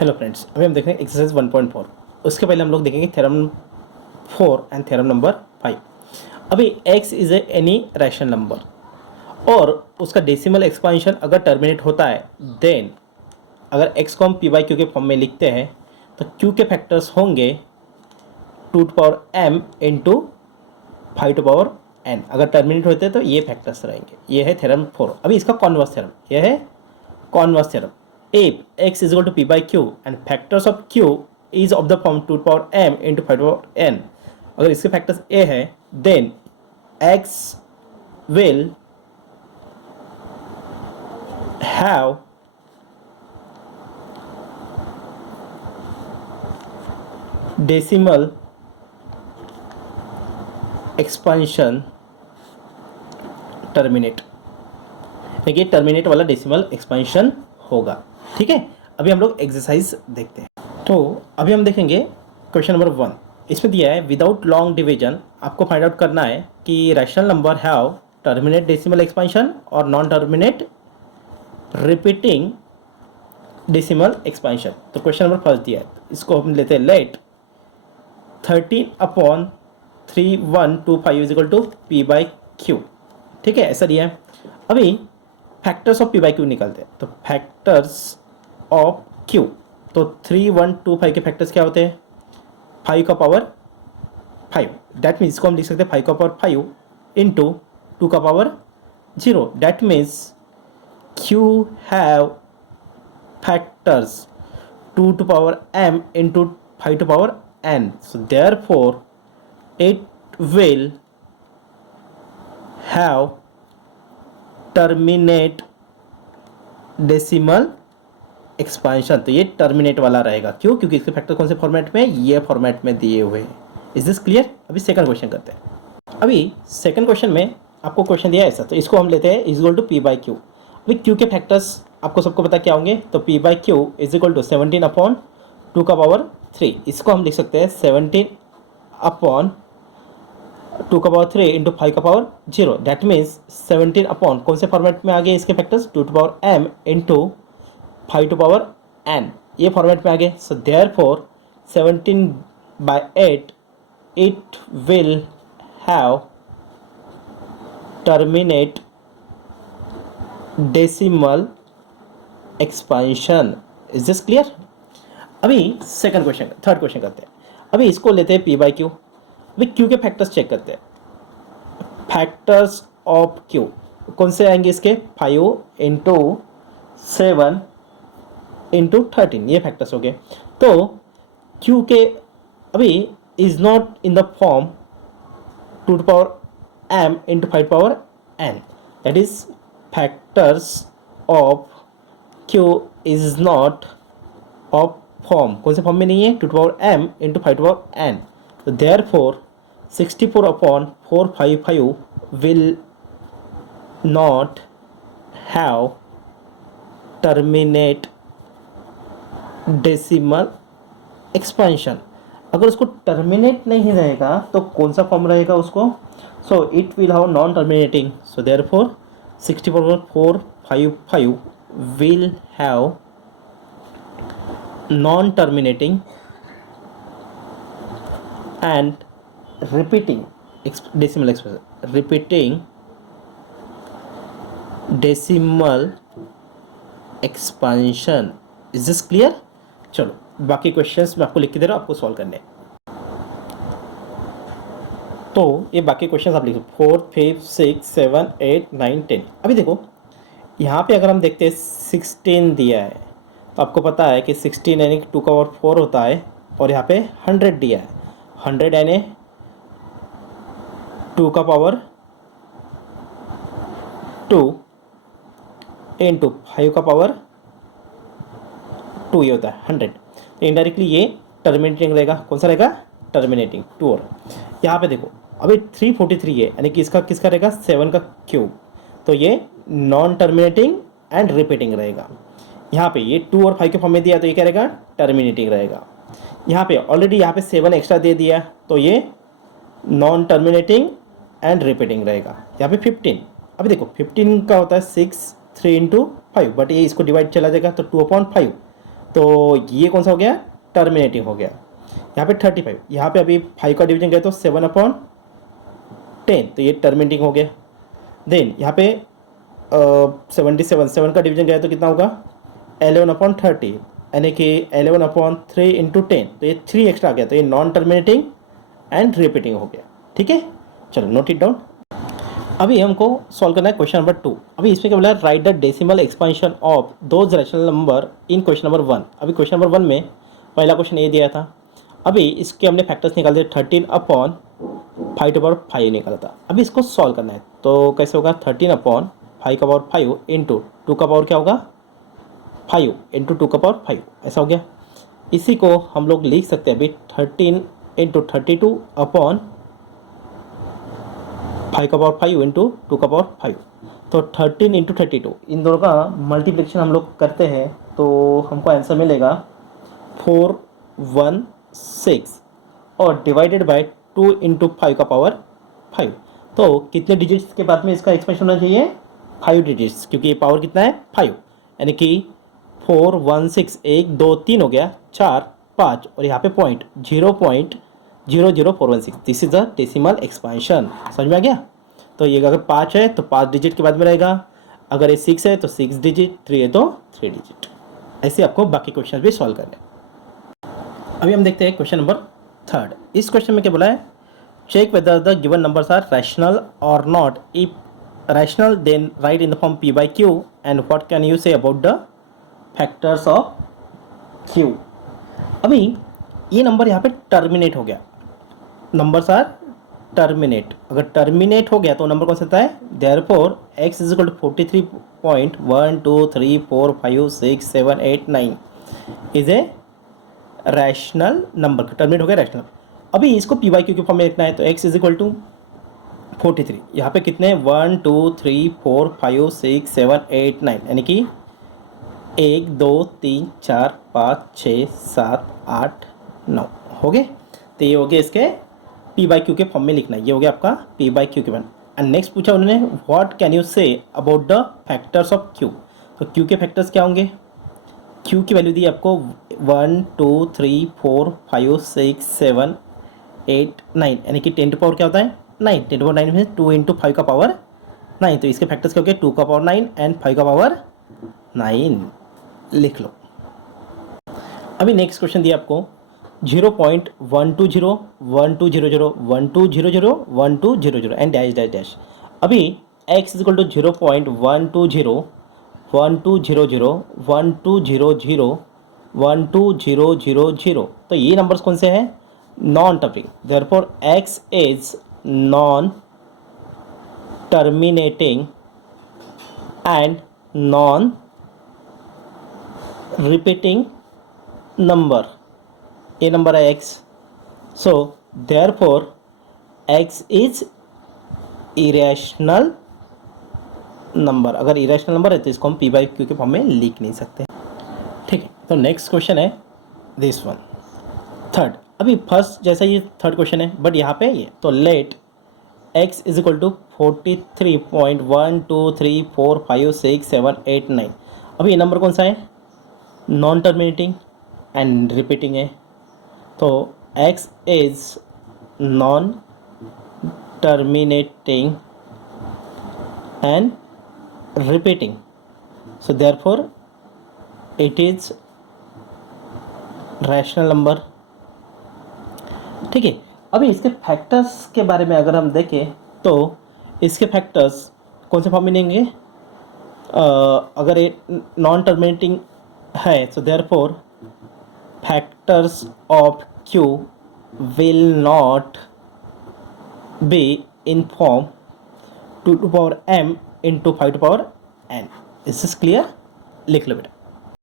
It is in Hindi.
हेलो फ्रेंड्स, अभी हम देखेंगे एक्सरसाइज 1.4। उसके पहले हम लोग देखेंगे थ्योरम 4 एंड थ्योरम नंबर 5। अभी x is any rational number और उसका डेसिमल एक्सपांशन अगर टर्मिनेट होता है, देन अगर x को हम p बाई क्यू के फॉर्म में लिखते हैं तो q के फैक्टर्स होंगे 2 to power m into 5 to power n। अगर टर्मिनेट होते हैं तो ये फैक्टर्स रहेंगे। ये है थ्योरम 4। अभी इसका कॉन्वर्स थ्योरम, ये है converse theorem. If x is equal to p by q and factors of q is of the form 2 to the power m into 5 to the power n, अगर इसके फैक्टर्स a है, then x will have decimal expansion terminate, देखिए टर्मिनेट वाला डेसिमल एक्सपेंशन होगा। ठीक है, अभी हम लोग एक्सरसाइज देखते हैं। तो अभी हम देखेंगे क्वेश्चन नंबर 1। इसमें दिया है विदाउट लॉन्ग डिवीजन आपको फाइंड आउट करना है कि rational number have terminate decimal expansion और non terminate repeating decimal expansion. तो क्वेश्चन नंबर फर्स्ट दिया है, इसको हम लेते हैं let 13/3125 is equal to P by Q. ठीक है, ऐसा दिया है। अभी factors of P by Q निकालते हैं। तो फैक्टर्स ऑफ क्यू, तो 3125 के फैक्टर्स क्या होते हैं? 5 का पावर 5, डैट मीन्स इसको हम लिख सकते हैं 5 का पावर 5 इंटू 2 का power 0। That means q have factors 2 to power m into 5 to power n। So therefore it will have terminate decimal expansion. तो ये टर्मिनेट वाला रहेगा। क्यों? क्योंकि इसके फैक्टर कौन से फॉर्मेट में? ये फॉर्मेट में दिए हुए हैं। Is this clear? अभी सेकंड क्वेश्चन करते हैं। अभी सेकंड क्वेश्चन में आपको क्वेश्चन दिया है ऐसा, तो इसको हम लेते हैं is equal to P by q. अभी क्यू के फैक्टर्स आपको सबको पता क्या होंगे? तो p by q is equal to 17 upon 2 का पावर 3। इसको हम लिख सकते हैं 17 अपॉन 2 का पावर 3 इंटू 5 का पावर 0। डैट मीन्स 17 अपॉन कौन से फॉर्मेट में आ गए इसके factors? 2 to power m into 5 to power n, ये फॉर्मेट में आ गए। So therefore 17/8 it will have terminate decimal expansion. Is this clear? अभी सेकंड क्वेश्चन, थर्ड क्वेश्चन करते हैं। अभी इसको लेते हैं पी बाई क्यू। अभी क्यू के फैक्टर्स चेक करते हैं। फैक्टर्स ऑफ क्यू कौन से आएंगे इसके? 5 इंटू 7 इंटू 13, ये फैक्टर्स हो गए। तो क्यू के अभी is not in the form 2 to power m into 5 power n। That is factors of q is not of form, कौन से फॉर्म में नहीं है? 2 to power m into 5 to power n। So therefore 64 upon 455 will not have terminate decimal expansion। अगर उसको टर्मिनेट नहीं रहेगा तो कौन सा फॉर्म रहेगा उसको? So it will have non terminating. So therefore 64/455 will have non terminating and repeating decimal expression, repeating decimal expansion। is this clear? चलो बाकी क्वेश्चंस मैं आपको लिख के दे रहा हूँ, आपको सॉल्व करने हैं। तो ये बाकी क्वेश्चंस आप लिखो 4, 5, 6, 7, 8, 9, 10। अभी देखो यहाँ पे अगर हम देखते हैं 16 दिया है, तो आपको पता है कि 16 यानी 2 का पावर 4 होता है, और यहाँ पे 100 दिया है। 100 यानी 2 का पावर 2 इंटू 5 का पावर 2, ये होता है 100। इनडायरेक्टली ये टर्मिनेटिंग रहेगा। कौन सा रहेगा? टर्मिनेटिंग 2। और यहाँ पे देखो अभी 343 है, यानी कि इसका किसका रहेगा? 7 का क्यूब। तो ये नॉन टर्मिनेटिंग एंड रिपीटिंग रहेगा। यहाँ पे ये 2 और 5 के फॉर्म में दिया, तो ये क्या रहेगा? टर्मिनेटिंग रहेगा। यहाँ पे ऑलरेडी यहाँ पे 7 एक्स्ट्रा दे दिया, तो ये नॉन टर्मिनेटिंग एंड रिपीटिंग रहेगा। यहाँ पे 15, अभी देखो 15 का होता है 6, 3 इंटू 5, बट ये इसको डिवाइड चला जाएगा तो 2/5। तो ये कौन सा हो गया, टर्मिनेटिंग हो गया। यहाँ पे 35, यहाँ पे अभी 5 का डिवीजन गया तो 7/10, तो ये टर्मिनेटिंग हो गया। देन यहाँ पे 77, 7 का डिवीजन गया तो कितना होगा 11/30, यानी कि 11/3 इंटू 10, तो ये 3 एक्स्ट्रा आ गया, तो ये नॉन टर्मिनेटिंग एंड रिपीटिंग हो गया। ठीक है, चलो नोट इट डाउन। अभी हमको सॉल्व करना है क्वेश्चन नंबर 2। अभी इसमें क्या बोला, right the decimal expansion of those rational number in question number 1। अभी क्वेश्चन नंबर 1 में पहला क्वेश्चन ये दिया था, अभी इसके हमने फैक्टर्स निकाल दिए 13/5 निकाला था। अभी इसको सॉल्व करना है, तो कैसे होगा 13/5 इंटू 2 का पावर क्या होगा 5 इंटू 2 का पावर 5, ऐसा हो गया। इसी को हम लोग लिख सकते हैं अभी 13 इंटू 32/5 का पावर 5 इंटू 2 का पावर 5, तो 13 इंटू 32, इन दोनों का मल्टीप्लिकेशन हम लोग करते हैं तो हमको आंसर मिलेगा 416 और डिवाइडेड बाय 2 इंटू 5 का पावर 5। तो कितने डिजिट्स के बाद में इसका एक्सपेंशन होना चाहिए 5 डिजिट्स, क्योंकि ये पावर कितना है 5, यानी कि 4 1 6 1 2 3 हो गया, 4 5 और यहाँ पे point 0.00416, this is the decimal expansion. समझ में आ गया। तो ये अगर 5 है तो 5 डिजिट के बाद में रहेगा, अगर ये 6 है तो 6 डिजिट, 3 है तो 3 डिजिट। ऐसे आपको बाकी क्वेश्चन भी सॉल्व करने। अभी हम देखते हैं क्वेश्चन नंबर 3। इस क्वेश्चन में क्या बोला है, check whether the given numbers are rational और not. If rational then write in the form p by q and what can you say about the factors of q। अभी ये नंबर यहाँ पे टर्मिनेट हो गया, नंबर्स आर टर्मिनेट, अगर टर्मिनेट हो गया तो नंबर कौन सा आता है, therefore x is equal to 43.123456789 is a rational number, terminate हो गया रैशनल। अभी इसको पी वाई क्यू के फॉर्म में लिखना है, तो x इज इक्वल टू 43, यहाँ पे कितने 1 2 3 4 5 6 7 8 9, यानी कि 1 2 3 4 5 6 7 8 9 हो गए। तो ये हो गया इसके p बाई क्यू के फॉर्म में लिखना है, ये हो गया आपका p बाई क्यू के फॉर्म। एंड नेक्स्ट पूछा उन्होंने what can you say about the factors of q। तो q के फैक्टर्स क्या होंगे, q की वैल्यू दी आपको 1 2 3 4 5 6 7 8 9, यानी कि 10 टू पावर क्या होता है 9, 10 टू पावर 9 में 2 इंटू 5 का पावर 9, तो इसके फैक्टर्स क्या हो गए 2 का पावर 9 एंड 5 का पावर 9, लिख लो। अभी नेक्स्ट क्वेश्चन दिया आपको 0.120 1200 1200 1200 एंड डैश डैश डैश। अभी x इज इक्वल टू 0.120 1200 1200 1200, तो ये नंबर्स कौन से हैं non terminating, therefore x is non terminating and non repeating number, ये नंबर है x, so therefore x is irrational number. अगर इरेशनल नंबर है तो इसको हम p बाई क्यू के फॉर्म में लिख नहीं सकते। ठीक है, तो नेक्स्ट क्वेश्चन है दिस वन थर्ड। अभी फर्स्ट जैसा ये थर्ड क्वेश्चन है, बट यहाँ पे ये तो let x is equal to 43.123456789। अभी ये नंबर कौन सा है नॉन टर्मिनेटिंग एंड रिपीटिंग है, तो x is non terminating and repeating, so therefore it is rational number. ठीक है, अभी इसके फैक्टर्स के बारे में अगर हम देखें तो इसके फैक्टर्स कौन से फॉर्म में लेंगे, अगर ये नॉन टर्मिनेटिंग है तो therefore factors of q will not be in form 2 to power m into 5 to power n। Is this clear, लिख लो बेटा।